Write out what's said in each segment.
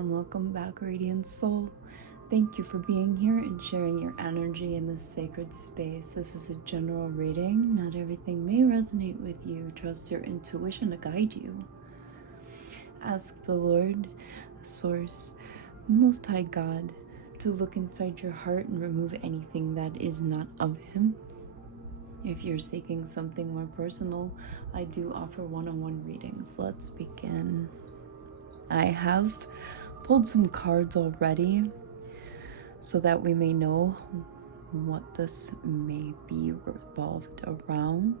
welcome back, Radiant Soul. Thank you for being here and sharing your energy in this sacred space. This is a general reading. Not everything may resonate with you. Trust your intuition to guide you. Ask the Lord, Source, Most High God, to look inside your heart and remove anything that is not of Him. If you're seeking something more personal, I do offer one-on-one readings. Let's begin. I have pulled some cards already so that we may know what this may be revolved around.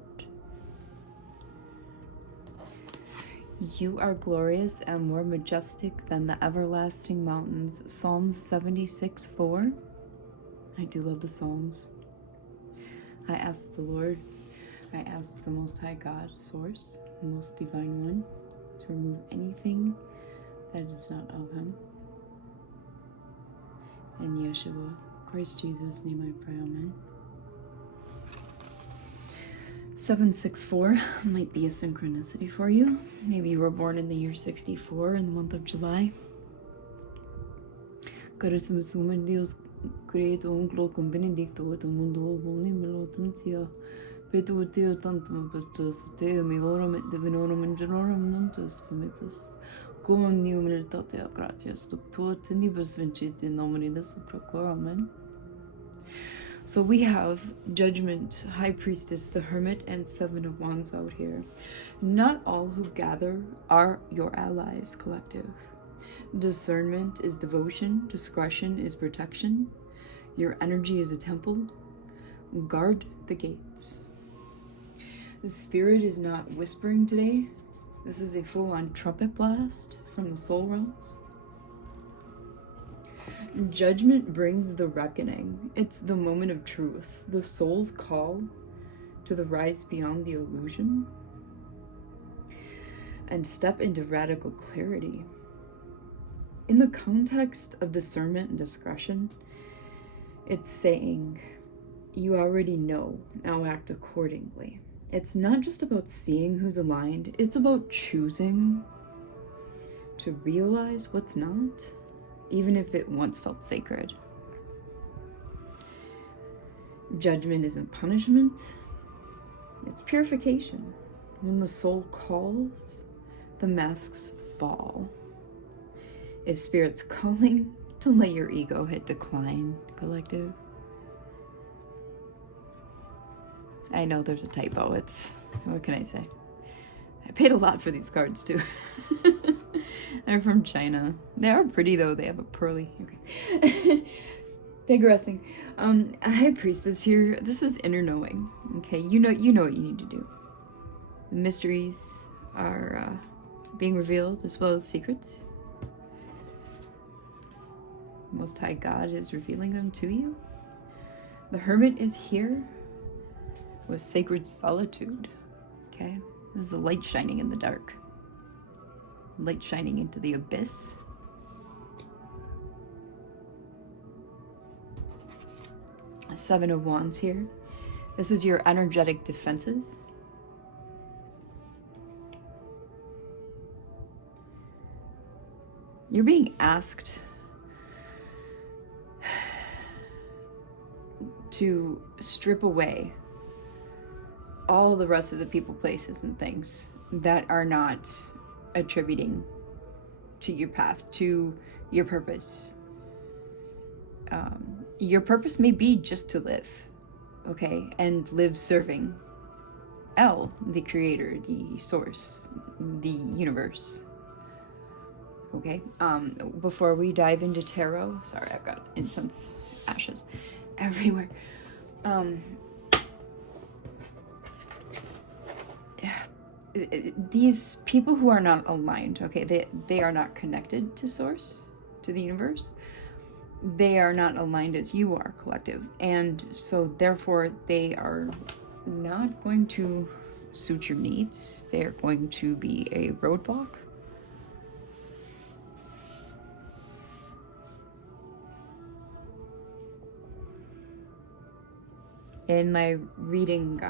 You are glorious and more majestic than the everlasting mountains. Psalms 76:4. I do love the Psalms. I ask the Lord, I ask the Most High God, Source, the Most Divine One, to remove anything that is not of Him. In Yeshua, Christ Jesus' name I pray, amen. 764 might be a synchronicity for you. Maybe you were born in the year 64 in the month of July. Caríssimos Deus, creator com benedicto do mundo boni melotentia. Petu teo tantum pastus teo milorum et divinorum in genorum nuntus pomitus. Cum neo militatea gratias doctor tenibus vincit in nomine Jesu procor, amen. So we have Judgment, High Priestess, the Hermit, and Seven of Wands out here. Not all who gather are your allies, collective. Discernment is devotion. Discretion is protection. Your energy is a temple. Guard the gates. The spirit is not whispering today. This is a full-on trumpet blast from the soul realms. Judgment brings the reckoning. It's the moment of truth. The soul's call to the rise beyond the illusion and step into radical clarity. In the context of discernment and discretion, it's saying, you already know, now act accordingly. It's not just about seeing who's aligned, it's about choosing to realize what's not, even if it once felt sacred. Judgment isn't punishment, it's purification. When the soul calls, the masks fall. If spirit's calling, don't let your ego hit decline, collective. I know there's a typo. What can I say? I paid a lot for these cards too. They're from China. They are pretty though. They have a pearly. Okay. Digressing. High Priestess here. This is inner knowing. Okay, you know what you need to do. The mysteries are being revealed as well as secrets. Most High God is revealing them to you. The Hermit is here with sacred solitude. Okay, this is the light shining in the dark. Light shining into the abyss. Seven of Wands here. This is your energetic defenses. You're being asked to strip away all the rest of the people, places, and things that are not attributing to your path, to your purpose. Your purpose may be just to live, okay? And live serving El, the creator, the source, the universe. Okay, before we dive into tarot, sorry, I've got incense ashes everywhere. These people who are not aligned, okay, they are not connected to source, to the universe. They are not aligned as you are, collective. And so therefore they are not going to suit your needs. They are going to be a roadblock. In my reading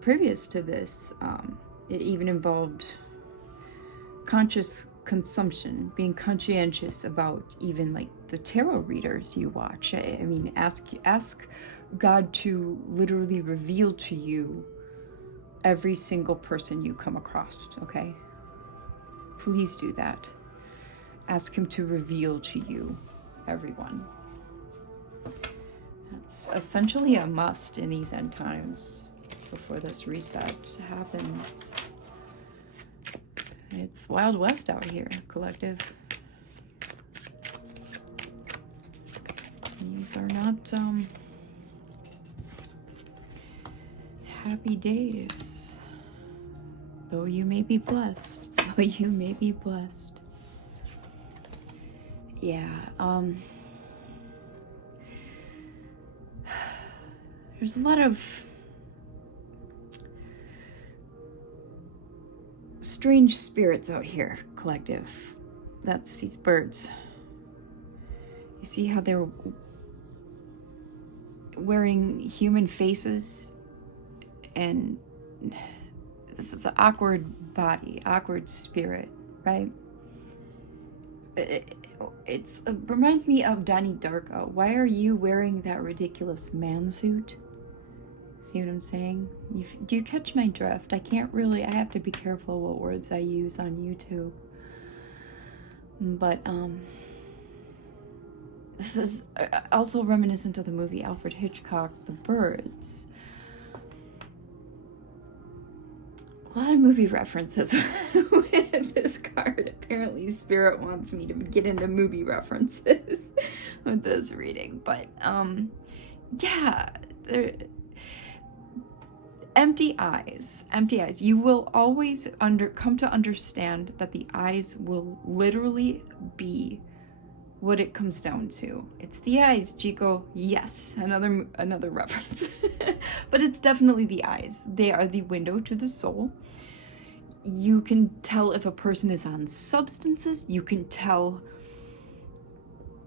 previous to this, it even involved conscious consumption, being conscientious about even like the tarot readers you watch. I mean, ask God to literally reveal to you every single person you come across, okay? Please do that. Ask him to reveal to you everyone. That's essentially a must in these end times before this reset happens. It's Wild West out here, collective. These are not happy days. Though you may be blessed. Though you may be blessed. Yeah, there's a lot of strange spirits out here, collective. That's these birds. You see how they're wearing human faces, and this is an awkward body, awkward spirit, right? It reminds me of Donnie Darko. Why are you wearing that ridiculous man suit? See what I'm saying? Do you catch my drift? I have to be careful what words I use on YouTube. But, this is also reminiscent of the movie Alfred Hitchcock, The Birds. A lot of movie references with this card. Apparently Spirit wants me to get into movie references with this reading. But, yeah, empty eyes. You will always come to understand that the eyes will literally be what it comes down to. It's the eyes, Chico. Yes, another reference. But it's definitely the eyes. They are the window to the soul. You can tell if a person is on substances. You can tell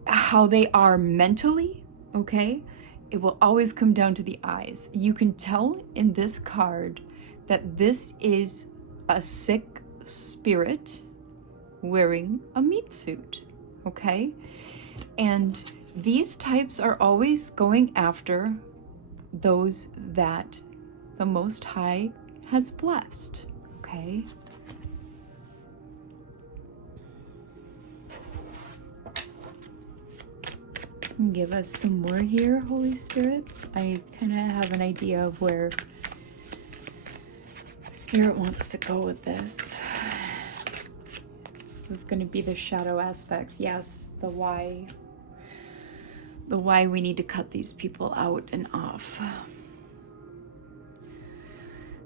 how they are mentally, okay? It will always come down to the eyes. You can tell in this card that this is a sick spirit wearing a meat suit, okay? And these types are always going after those that the Most High has blessed, okay? Give us some more here, Holy Spirit. I kind of have an idea of where Spirit wants to go with this. This is going to be the shadow aspects. Yes, the why we need to cut these people out and off.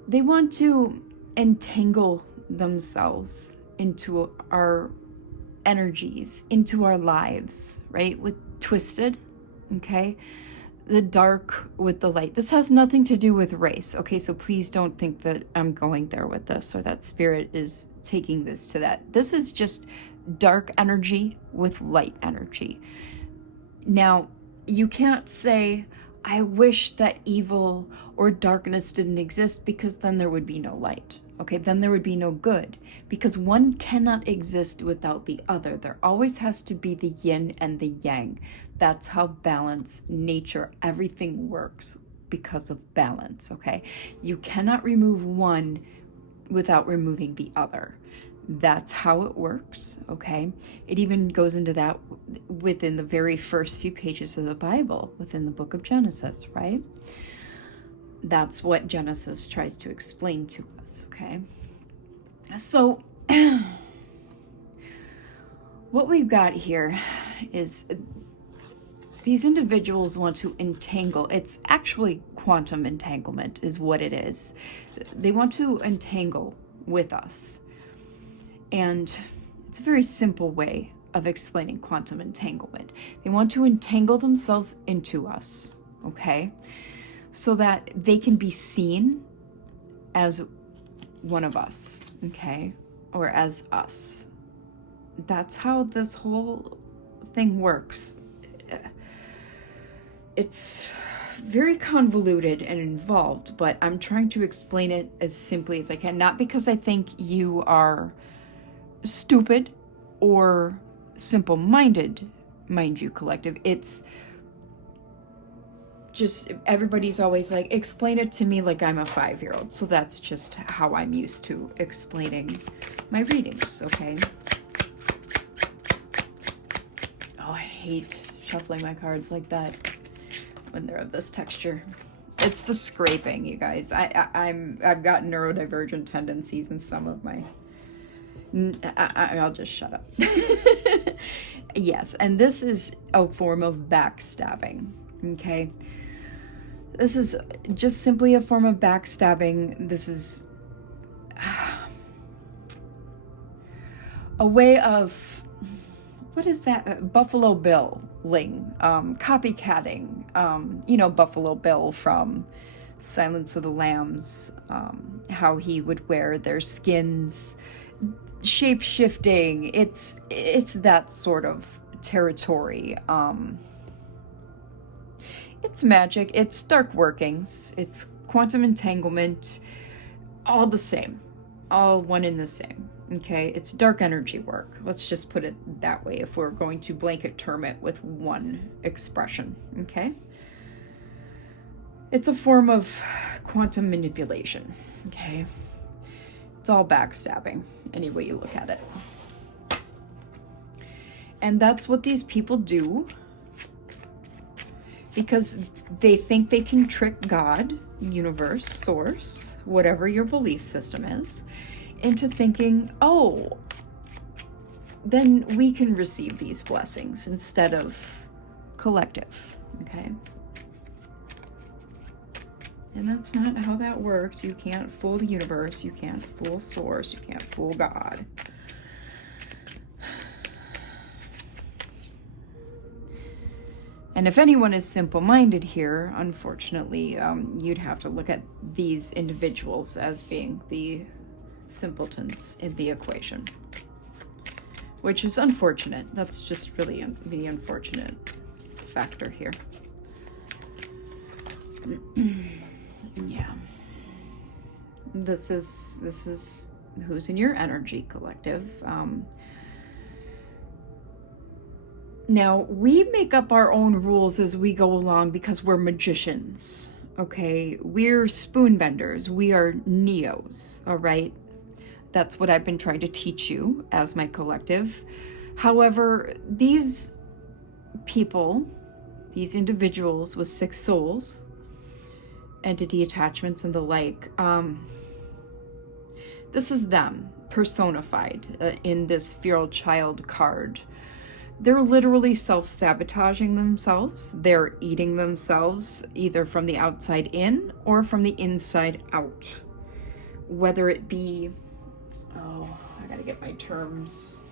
They want to entangle themselves into our energies, into our lives, right? With twisted, okay? The dark with the light. This has nothing to do with race, okay? So please don't think that I'm going there with this or that Spirit is taking this to that. This is just dark energy with light energy. Now, you can't say, I wish that evil or darkness didn't exist, because then there would be no light. Okay, then there would be no good, because one cannot exist without the other. There always has to be the yin and the yang. That's how balance, nature, everything works because of balance, okay? You cannot remove one without removing the other. That's how it works, okay? It even goes into that within the very first few pages of the Bible, within the book of Genesis, right? That's what Genesis tries to explain to us, okay? So, what we've got here is these individuals want to entangle. It's actually quantum entanglement is what it is. They want to entangle with us. And it's a very simple way of explaining quantum entanglement. They want to entangle themselves into us, okay? So that they can be seen as one of us, okay? Or as us. That's how this whole thing works. It's very convoluted and involved, but I'm trying to explain it as simply as I can. Not because I think you are stupid, or simple-minded, mind you, collective. It's just, everybody's always like, explain it to me like I'm a 5-year-old. So that's just how I'm used to explaining my readings, okay? Oh, I hate shuffling my cards like that when they're of this texture. It's the scraping, you guys. I've got neurodivergent tendencies in some of my... I'll just shut up. Yes, and this is a form of backstabbing, okay? This is just simply a form of backstabbing. This is a way of, what is that? Buffalo Billing, copycatting, you know, Buffalo Bill from Silence of the Lambs, how he would wear their skins, shape-shifting. It's that sort of territory. It's magic, it's dark workings, it's quantum entanglement, all the same, all one in the same, okay? It's dark energy work. Let's just put it that way if we're going to blanket term it with one expression, okay? It's a form of quantum manipulation, okay? It's all backstabbing, any way you look at it. And that's what these people do, because they think they can trick God, universe, source, whatever your belief system is, into thinking, oh, then we can receive these blessings instead of collective, okay? And that's not how that works. You can't fool the universe, you can't fool source, you can't fool God. And if anyone is simple-minded here, unfortunately, you'd have to look at these individuals as being the simpletons in the equation, which is unfortunate. That's just really the unfortunate factor here. Yeah. This is who's in your energy, collective. Now, we make up our own rules as we go along because we're magicians, okay? We're spoon benders. We are neos, all right? That's what I've been trying to teach you as my collective. However, these people, these individuals with 6 souls, entity attachments and the like, this is them personified in this feral child card. They're literally self-sabotaging themselves. They're eating themselves either from the outside in or from the inside out. Whether it be, oh, I gotta get my terms.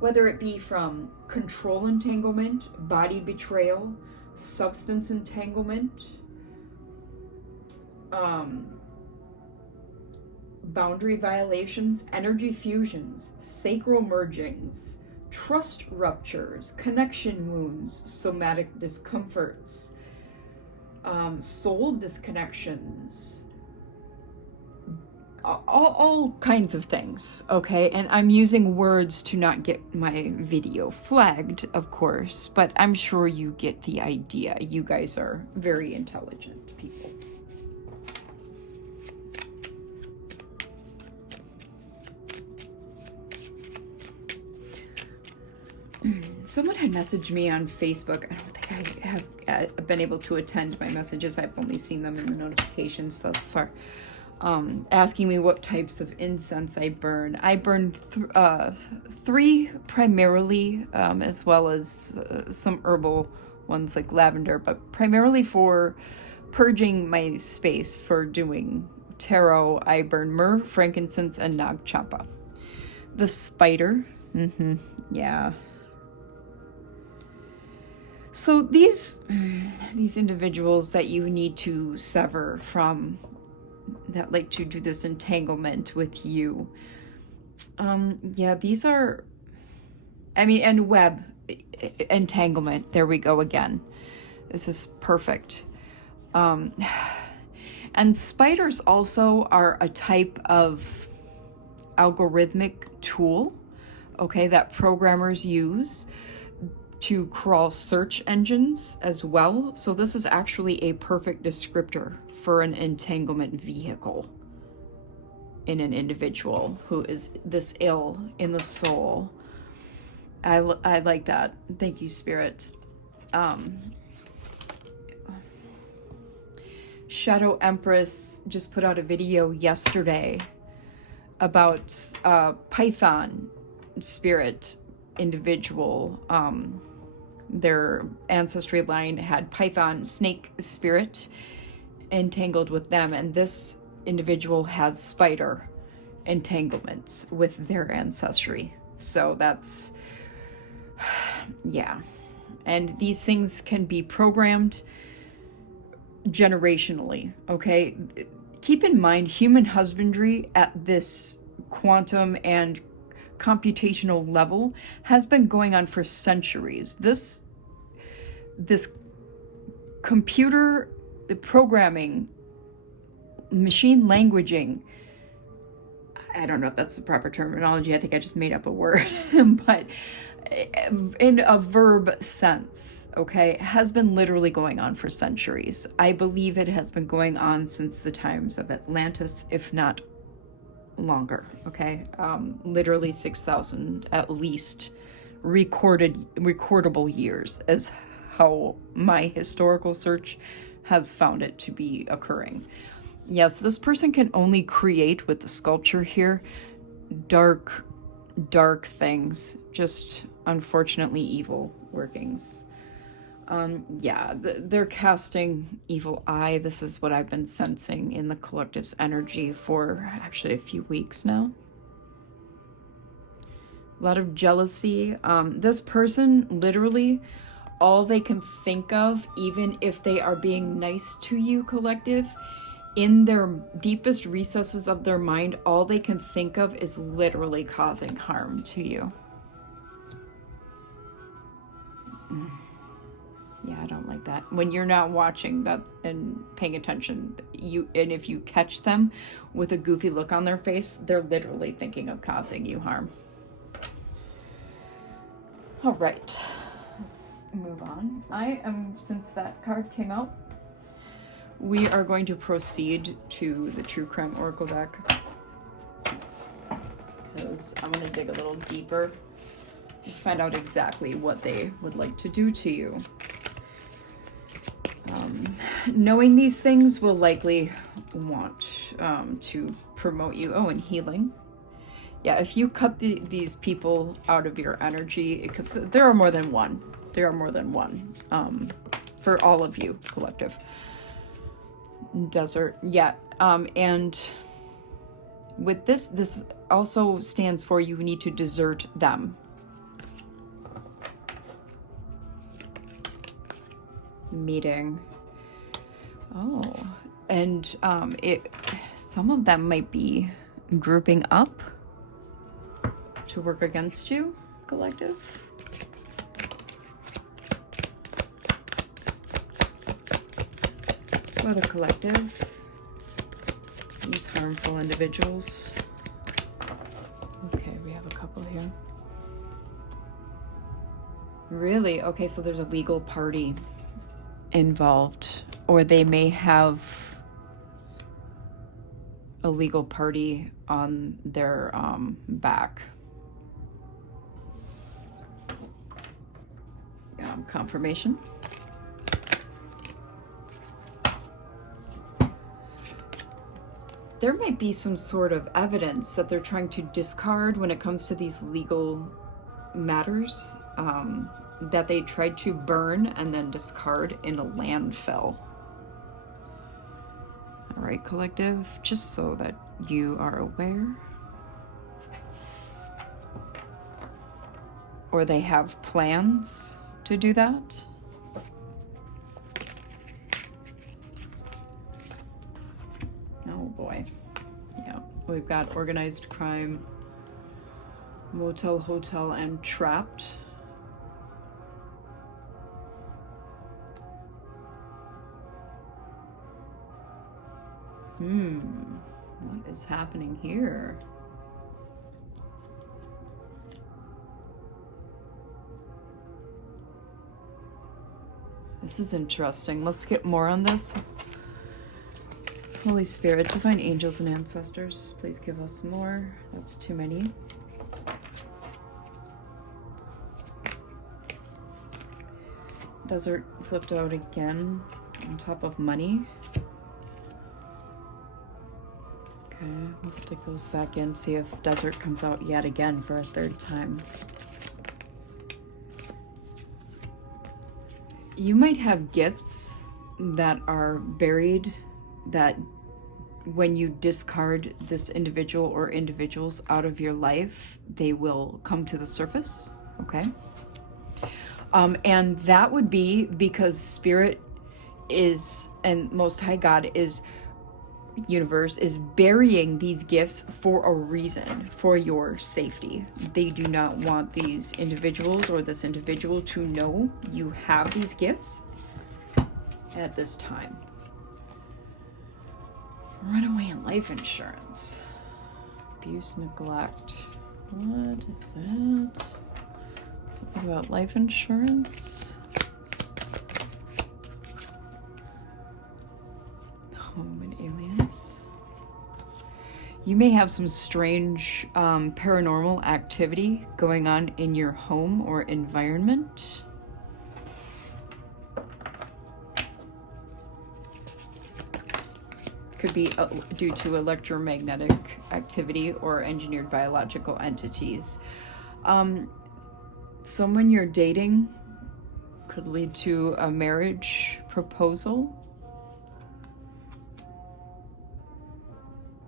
Whether it be from control entanglement, body betrayal, substance entanglement, boundary violations, energy fusions, sacral mergings, trust ruptures, connection wounds, somatic discomforts, soul disconnections, all kinds of things, okay? And I'm using words to not get my video flagged, of course, but I'm sure you get the idea. You guys are very intelligent people. Someone had messaged me on Facebook. I don't think I have been able to attend my messages. I've only seen them in the notifications thus far. Asking me what types of incense I burn. I burn 3 primarily, as well as some herbal ones like lavender, but primarily for purging my space. For doing tarot, I burn myrrh, frankincense, and nag champa. The spider, yeah. So these individuals that you need to sever from, that like to do this entanglement with you, yeah, these are, I mean, and web entanglement, there we go again. This is perfect. And spiders also are a type of algorithmic tool, okay, that programmers use to crawl search engines as well. So this is actually a perfect descriptor for an entanglement vehicle in an individual who is this ill in the soul. I like that. Thank you, Spirit. Shadow Empress just put out a video yesterday about Python spirit individual. Their ancestry line had Python snake spirit entangled with them, and this individual has spider entanglements with their ancestry. So that's, yeah. And these things can be programmed generationally, okay? Keep in mind, human husbandry at this quantum and computational level has been going on for centuries. This computer programming, machine languaging, I don't know if that's the proper terminology, I think I just made up a word, but in a verb sense, okay, has been literally going on for centuries. I believe it has been going on since the times of Atlantis, if not longer, okay? Literally 6,000 at least recordable years is how my historical search has found it to be occurring. Yes, this person can only create with the sculpture here dark things, just unfortunately evil workings. Yeah, they're casting evil eye. This is what I've been sensing in the collective's energy for actually a few weeks now. A lot of jealousy. This person, literally, all they can think of, even if they are being nice to you, collective, in their deepest recesses of their mind, all they can think of is literally causing harm to you. Yeah, I don't like that. When you're not watching that and paying attention, and if you catch them with a goofy look on their face, they're literally thinking of causing you harm. All right, let's move on. Since that card came out, we are going to proceed to the True Crime Oracle deck, because I'm going to dig a little deeper and find out exactly what they would like to do to you. Knowing these things will likely want to promote you. Oh, and healing. Yeah, if you cut these people out of your energy, because there are more than one. There are more than one. For all of you, collective. Desert, yeah. And with this also stands for you need to desert them. Meeting. Oh, and some of them might be grouping up to work against you, collective. For the collective, these harmful individuals. Okay, we have a couple here. Really? Okay, so there's a legal party involved, or they may have a legal party on their back. Confirmation. There might be some sort of evidence that they're trying to discard when it comes to these legal matters, that they tried to burn and then discard in a landfill. All right, collective, just so that you are aware. Or they have plans to do that. Oh boy. Yeah, we've got organized crime, motel, hotel, and trapped. What is happening here? This is interesting. Let's get more on this. Holy Spirit, divine angels and ancestors, please give us more. That's too many. Desert flipped out again on top of money. Okay, we'll stick those back in, see if desert comes out yet again for a third time. You might have gifts that are buried, that when you discard this individual or individuals out of your life, they will come to the surface, okay? And that would be because Spirit is, and Most High God is, universe is burying these gifts for a reason, for your safety. They do not want these individuals or this individual to know you have these gifts at this time. Runaway and life insurance. Abuse, neglect. What is that? Something about life insurance. Home and aliens. You may have some strange paranormal activity going on in your home or environment. Could be due to electromagnetic activity or engineered biological entities. Someone you're dating could lead to a marriage proposal.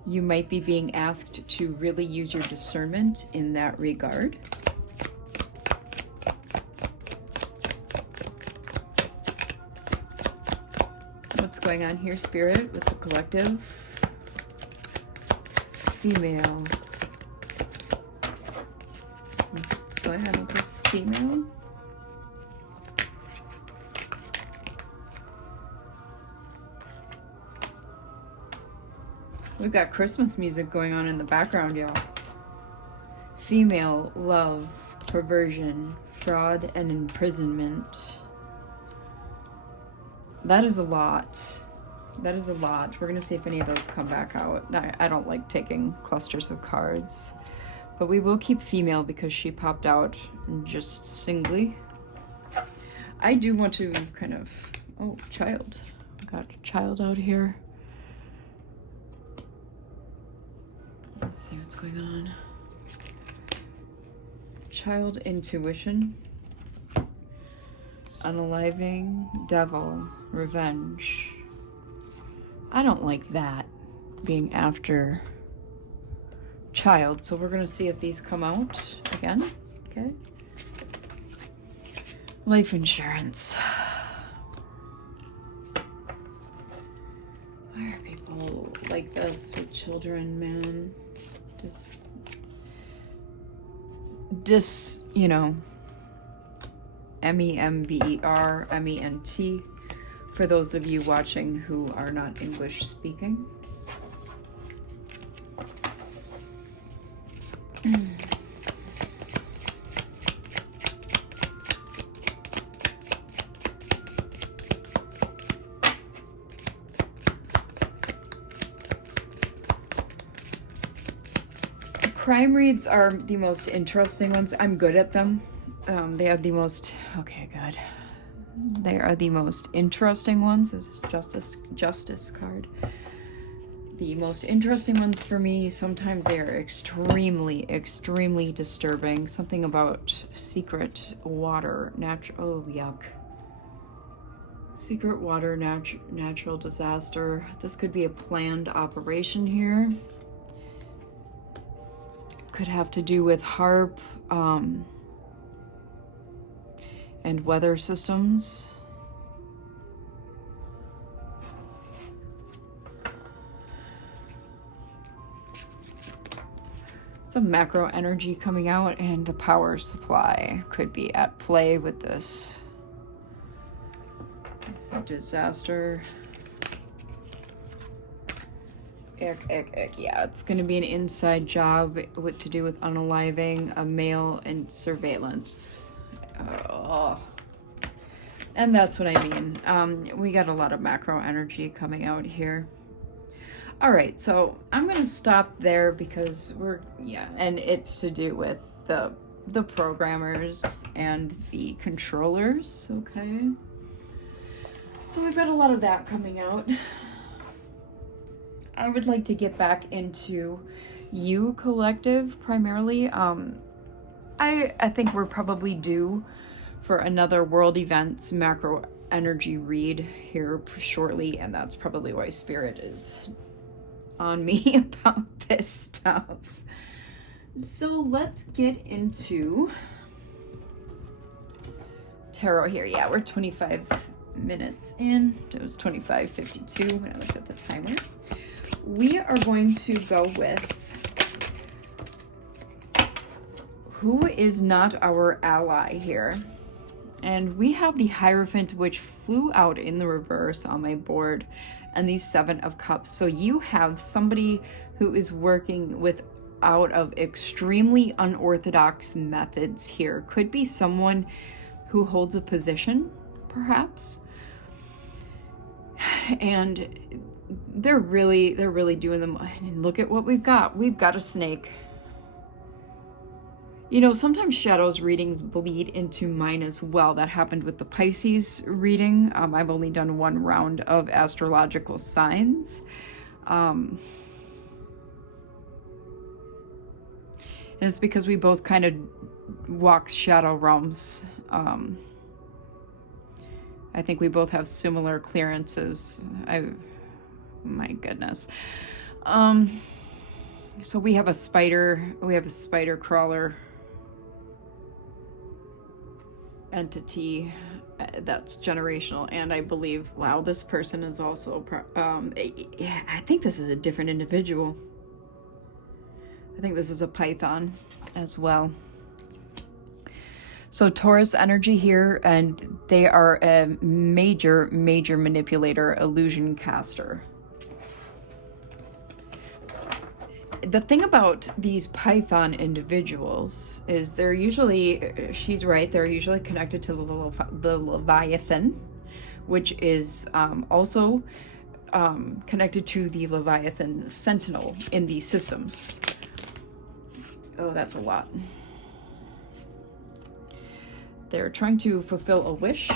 You might be being asked to really use your discernment in that regard. What's going on here, Spirit, with the collective? Female. Let's go ahead with this female. We've got Christmas music going on in the background, y'all. Female, love, perversion, fraud, and imprisonment. That is a lot. That is a lot. We're going to see if any of those come back out. I don't like taking clusters of cards. But we will keep female because she popped out just singly. I do want to kind of... Oh, child. Got a child out here. Let's see what's going on. Child intuition. Unaliving, devil, revenge. I don't like that, being after child. So we're going to see if these come out again. Okay. Life insurance. Why are people like this with children, man? Just, you know, MEMBER, MENT, for those of you watching who are not English speaking. Crime reads are the most interesting ones. I'm good at them. They are the most... Okay, good. They are the most interesting ones. This is justice card. The most interesting ones for me, sometimes they are extremely, extremely disturbing. Something about secret water, oh, yuck. Secret water, natural disaster. This could be a planned operation here. Could have to do with HARP, and weather systems. Some macro energy coming out, and the power supply could be at play with this disaster. Yeah, it's going to be an inside job with to do with unaliving, a male, and surveillance. And that's what I mean. We got a lot of macro energy coming out here. All right, so I'm going to stop there because and it's to do with the programmers and the controllers, okay? So we've got a lot of that coming out. I would like to get back into you, collective, primarily. I think we're probably due for another world events macro energy read here shortly, and that's probably why Spirit is on me about this stuff. So let's get into tarot here. Yeah, we're 25 minutes in. It was 25:52 when I looked at the timer. We are going to go with who is not our ally here. And we have the Hierophant, which flew out in the reverse on my board, and the Seven of Cups. So you have somebody who is working with out of extremely unorthodox methods here. Could be someone who holds a position, perhaps. And they're really doing them. And look at what we've got. We've got a snake. You know, sometimes Shadows readings bleed into mine as well. That happened with the Pisces reading. I've only done one round of astrological signs. And it's because we both kind of walk shadow realms. I think we both have similar clearances. My goodness. So we have a spider crawler entity that's generational, and I believe, wow, this person is also I think this is a different individual. I think this is a Python as well. So Taurus energy here, and they are a major manipulator, illusion caster. The thing about these Python individuals is they're usually, she's right, they're usually connected to the Leviathan, which is also connected to the Leviathan Sentinel in these systems. Oh, that's a lot. They're trying to fulfill a wish.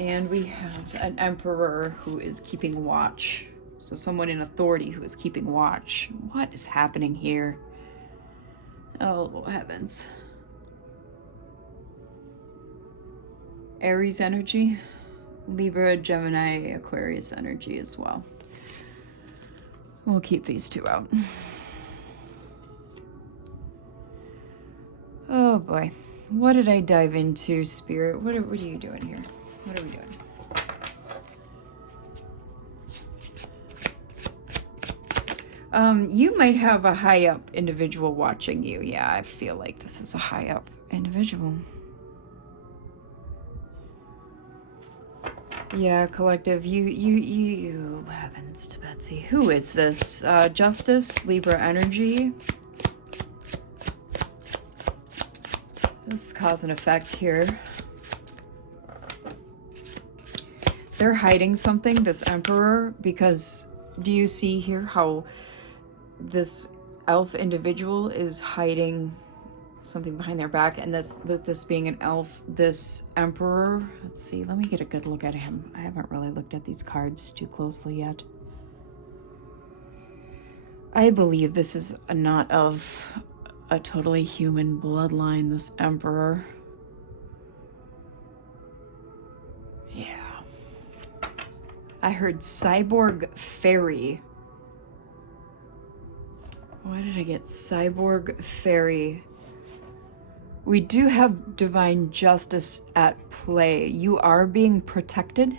And we have an emperor who is keeping watch. So someone in authority who is keeping watch. What is happening here? Oh, heavens. Aries energy. Libra, Gemini, Aquarius energy as well. We'll keep these two out. Oh boy. What did I dive into, Spirit? What are you doing here? What are we doing? You might have a high up individual watching you. Yeah, I feel like this is a high up individual. Yeah, collective, you heavens to Betsy. Who is this? Justice, Libra energy. This is cause and effect here. They're hiding something, this emperor, because do you see here how this elf individual is hiding something behind their back? And this, with this being an elf, this emperor, let's see, let me get a good look at him. I haven't really looked at these cards too closely yet. I believe this is not of a totally human bloodline, this emperor. Yeah. I heard cyborg fairy. Why did I get cyborg fairy? We do have divine justice at play. You are being protected.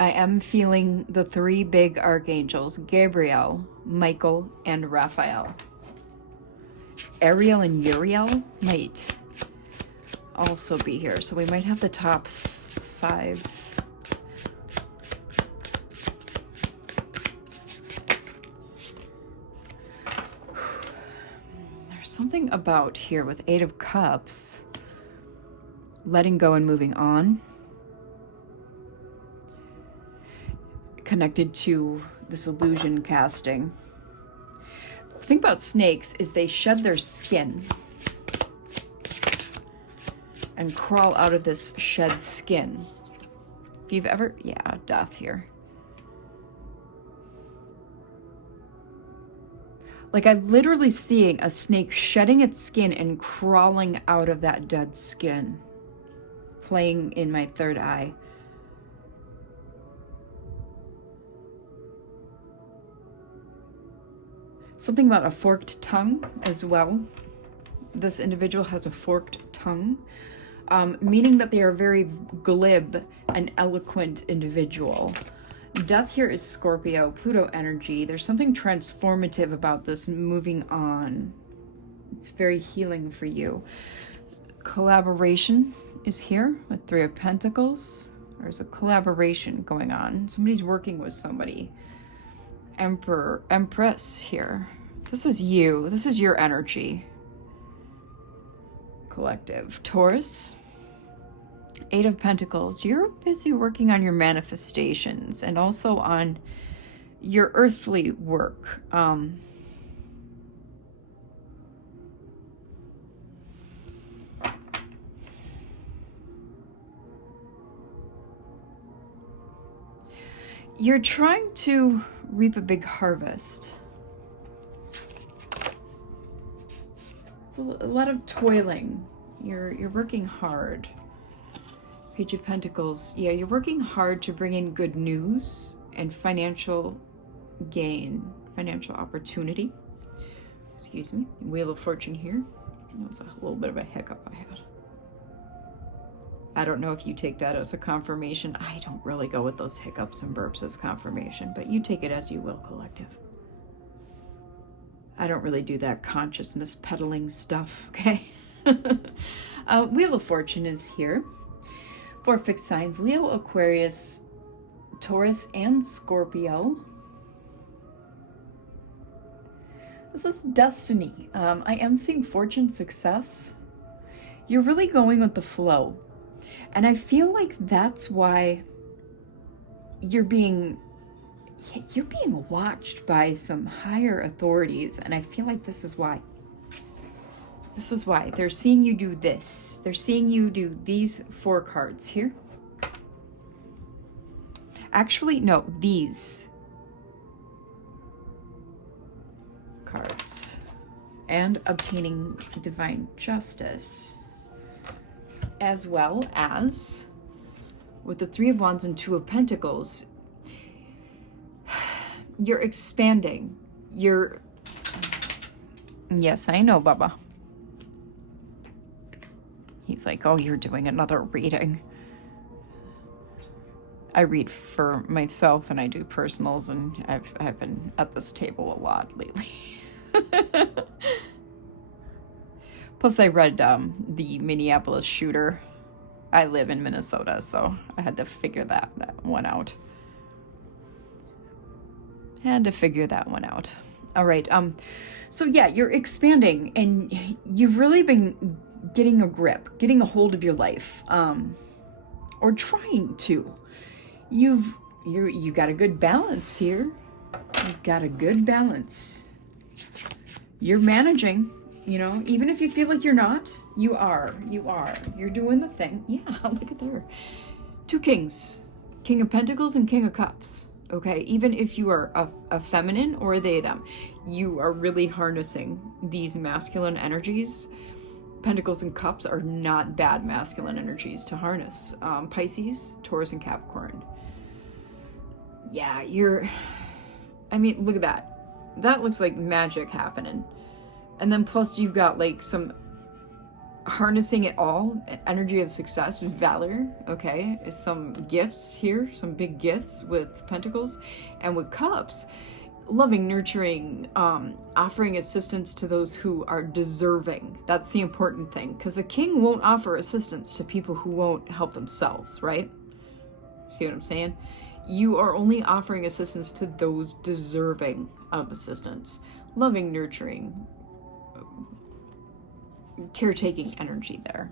I am feeling the three big archangels, Gabriel, Michael, and Raphael. Ariel and Uriel might also be here, so we might have the top 5. there's something about here with Eight of Cups, letting go and moving on, connected to this illusion casting. The thing about snakes is they shed their skin and crawl out of this shed skin. If you've ever, yeah, death here. Like, I'm literally seeing a snake shedding its skin and crawling out of that dead skin, playing in my third eye. Something about a forked tongue as well. This individual has a forked tongue, meaning that they are a very glib and eloquent individual. Death here is Scorpio, Pluto energy. There's something transformative about this moving on. It's very healing for you. Collaboration is here with Three of Pentacles. There's a collaboration going on. Somebody's working with somebody. Emperor, Empress here. This is you. This is your energy. Collective. Taurus. Eight of Pentacles. You're busy working on your manifestations and also on your earthly work. You're trying to reap a big harvest. It's a lot of toiling. You're working hard. Page of Pentacles. Yeah, you're working hard to bring in good news and financial gain, financial opportunity. Excuse me. Wheel of Fortune here. That was a little bit of a hiccup I had. I don't know if you take that as a confirmation. I don't really go with those hiccups and burps as confirmation, but you take it as you will, collective. I don't really do that consciousness peddling stuff, okay? Wheel of Fortune is here. 4 fixed signs: Leo, Aquarius, Taurus, and Scorpio. This is destiny. I am seeing fortune, success. You're really going with the flow. And I feel like that's why you're being watched by some higher authorities. And I feel like this is why. This is why. They're seeing you do this. They're seeing you do these 4 cards here. Actually, no, these cards. And obtaining divine justice. As well as, with the 3 of Wands and 2 of Pentacles, you're expanding. Yes, I know, Bubba. He's like, oh, you're doing another reading. I read for myself and I do personals, and I've been at this table a lot lately. Plus, I read the Minneapolis shooter. I live in Minnesota, so I had to figure that one out. All right. So yeah, you're expanding, and you've really been getting a grip, getting a hold of your life, or trying to. You got a good balance here. You've got a good balance. You're managing. You know, even if you feel like you're not, you are. You're doing the thing. Yeah, look at there. 2 kings. King of Pentacles and King of Cups. Okay, even if you are a feminine or they, them, you are really harnessing these masculine energies. Pentacles and Cups are not bad masculine energies to harness. Pisces, Taurus, and Capricorn. Yeah, I mean, look at that. That looks like magic happening. And then plus you've got like some harnessing it all, energy of success, valor, okay? Some gifts here, some big gifts with Pentacles. And with Cups, loving, nurturing, offering assistance to those who are deserving. That's the important thing, because a king won't offer assistance to people who won't help themselves, right? See what I'm saying? You are only offering assistance to those deserving of assistance. Loving, nurturing, caretaking energy there.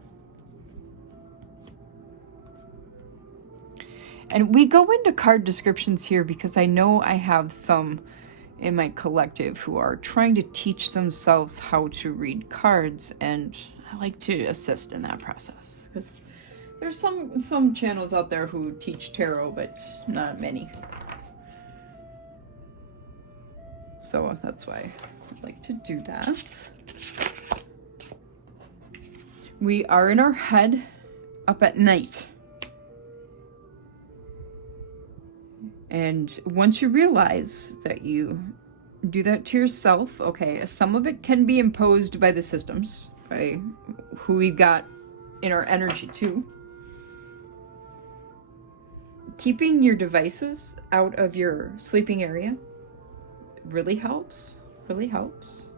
And we go into card descriptions here because I know I have some in my collective who are trying to teach themselves how to read cards, and I like to assist in that process because there's some channels out there who teach tarot, but not many. So that's why I like to do that. We are in our head up at night. And once you realize that you do that to yourself, okay, some of it can be imposed by the systems, by who we got in our energy too. Keeping your devices out of your sleeping area really helps, really helps.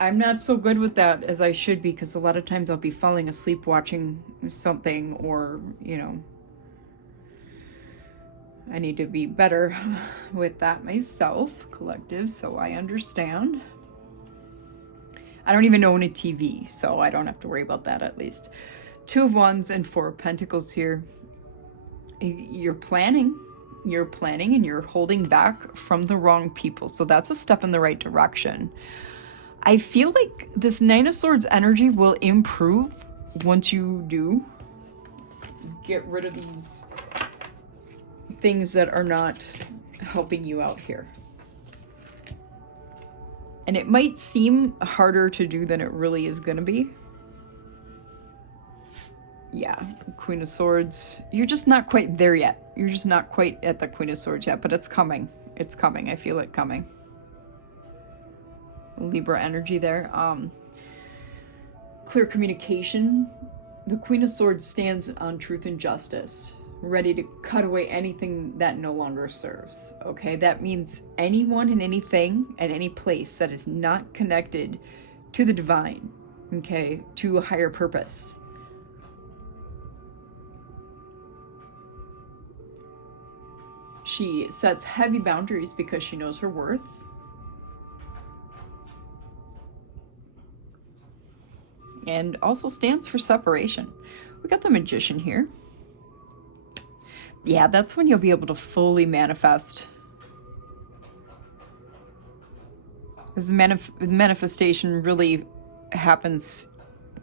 I'm not so good with that as I should be, because a lot of times I'll be falling asleep watching something, or, you know, I need to be better with that myself, collective, so I understand. I don't even own a TV, so I don't have to worry about that at least. 2 of Wands and 4 of Pentacles here. You're planning and you're holding back from the wrong people, so that's a step in the right direction. I feel like this 9 of Swords energy will improve once you do get rid of these things that are not helping you out here. And it might seem harder to do than it really is going to be. Yeah, Queen of Swords. You're just not quite there yet. You're just not quite at the Queen of Swords yet, but it's coming. It's coming. I feel it coming. Libra energy there. Clear communication. The Queen of Swords stands on truth and justice, ready to cut away anything that no longer serves. Okay, that means anyone and anything and any place that is not connected to the divine, okay, to a higher purpose. She sets heavy boundaries because she knows her worth. And also stands for separation. We got the Magician here. Yeah, that's when you'll be able to fully manifest. This manifestation really happens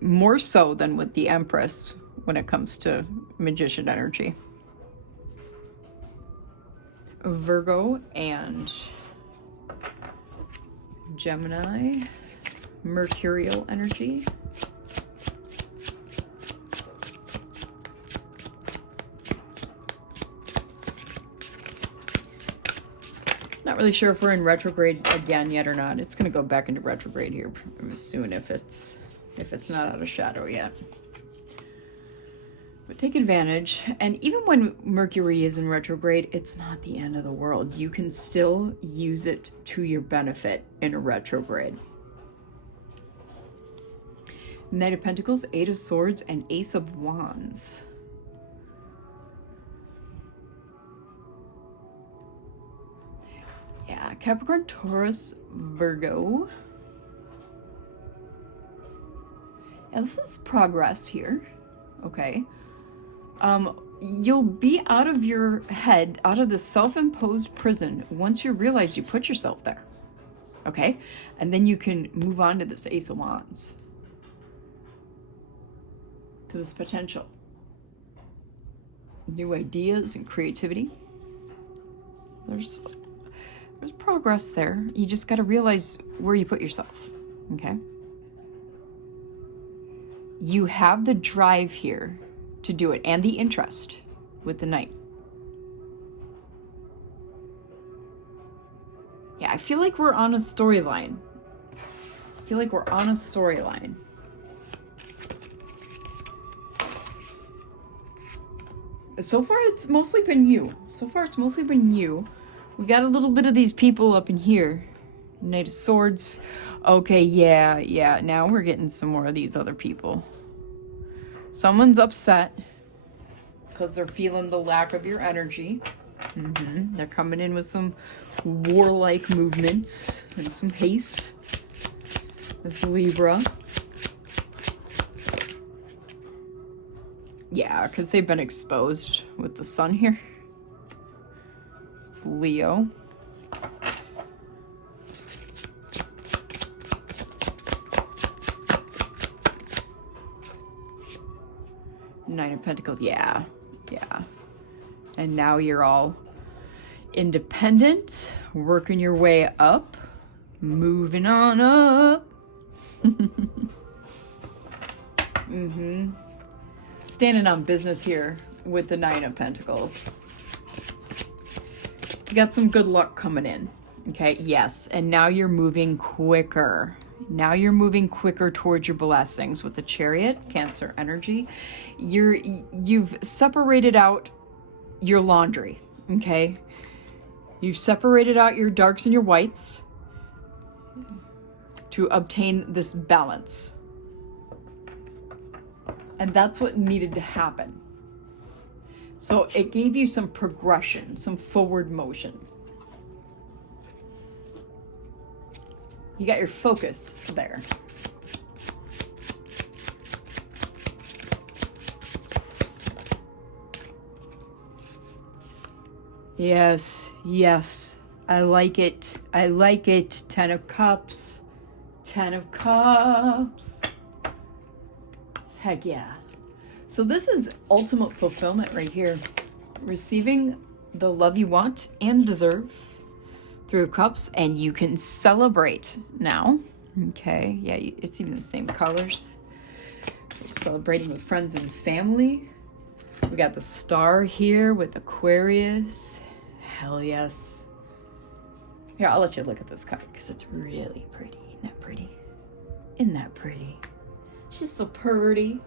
more so than with the Empress when it comes to Magician energy. Virgo and Gemini, Mercurial energy. Not really sure if we're in retrograde again yet or not. It's going to go back into retrograde here soon if it's not out of shadow yet. But take advantage. And even when Mercury is in retrograde, it's not the end of the world. You can still use it to your benefit in a retrograde. Knight of Pentacles, 8 of Swords, and Ace of Wands. Yeah, Capricorn, Taurus, Virgo. Yeah, this is progress here. Okay. You'll be out of your head, out of the self-imposed prison once you realize you put yourself there. Okay? And then you can move on to this Ace of Wands. To this potential. New ideas and creativity. There's progress there. You just got to realize where you put yourself. Okay? You have the drive here to do it, and the interest with the Knight. Yeah, I feel like we're on a storyline. So far, it's mostly been you. We got a little bit of these people up in here. Knight of Swords. Okay, yeah. Now we're getting some more of these other people. Someone's upset because they're feeling the lack of your energy. They're coming in with some warlike movements and some haste. That's Libra. Yeah, because they've been exposed with the sun here. It's Leo. Nine of Pentacles, yeah. And now you're all independent, working your way up, moving on up. Standing on business here with the Nine of Pentacles. You got some good luck coming in. Okay, yes, and now you're moving quicker. Now you're moving quicker towards your blessings with the Chariot, Cancer energy. You've separated out your laundry, okay? You've separated out your darks and your whites to obtain this balance. And that's what needed to happen. So it gave you some progression, some forward motion. You got your focus there. Yes, I like it. I like it. 10 of Cups. 10 of Cups. Heck yeah. So this is ultimate fulfillment right here. Receiving the love you want and deserve through Cups, and you can celebrate now. Okay, yeah, it's even the same colors. We're celebrating with friends and family. We got the Star here with Aquarius. Hell yes. Here, I'll let you look at this card because it's really pretty. Isn't that pretty? Isn't that pretty? She's so pretty.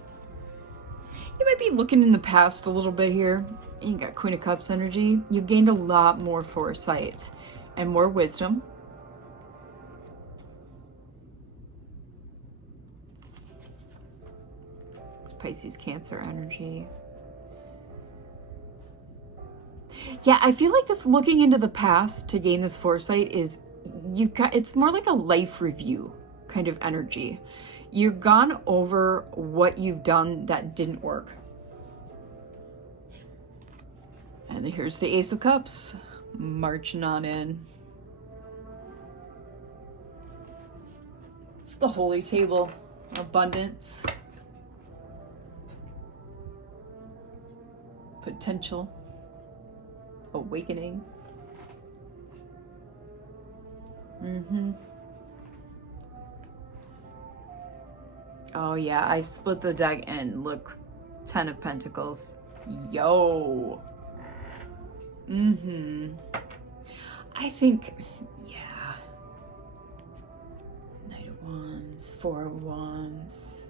You might be looking in the past a little bit here. You got Queen of Cups energy. You've gained a lot more foresight and more wisdom. Pisces, Cancer energy. Yeah, I feel like this looking into the past to gain this foresight is it's more like a life review kind of energy. You've gone over what you've done that didn't work. And here's the Ace of Cups marching on in. It's the holy table, abundance, potential, awakening. Oh yeah, I split the deck and look, 10 of Pentacles. Yo. I think, yeah. Knight of Wands, 4 of Wands.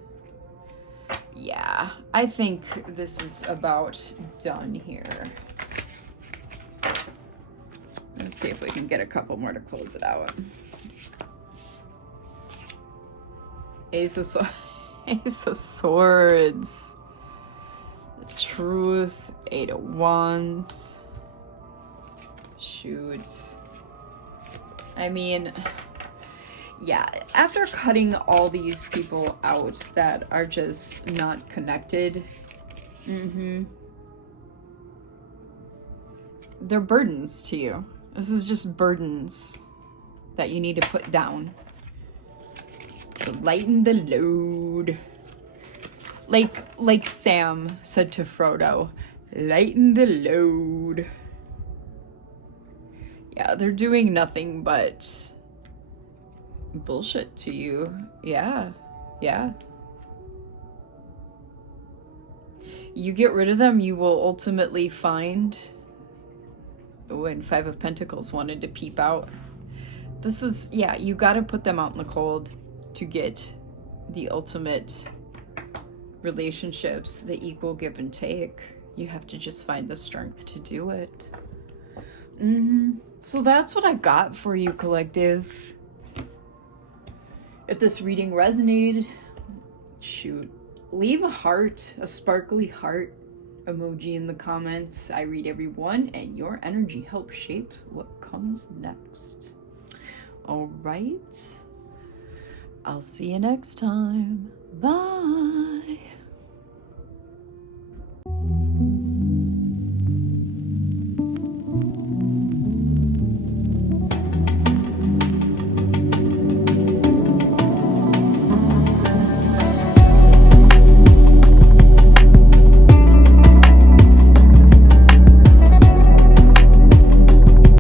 Yeah, I think this is about done here. Let's see if we can get a couple more to close it out. Ace of Swords. The Truth. 8 of Wands. Shoots. I mean, yeah, after cutting all these people out that are just not connected, they're burdens to you. This is just burdens that you need to put down. To lighten the load. Like Sam said to Frodo, lighten the load. Yeah, they're doing nothing but bullshit to you. Yeah. You get rid of them, you will ultimately find when 5 of Pentacles wanted to peep out. This is, yeah, you got to put them out in the cold to get the ultimate relationships, the equal give and take. You have to just find the strength to do it. So that's what I got for you, collective. If this reading resonated, shoot, leave a heart, a sparkly heart emoji in the comments. I read every one, and your energy helps shape what comes next. All right. I'll see you next time. Bye.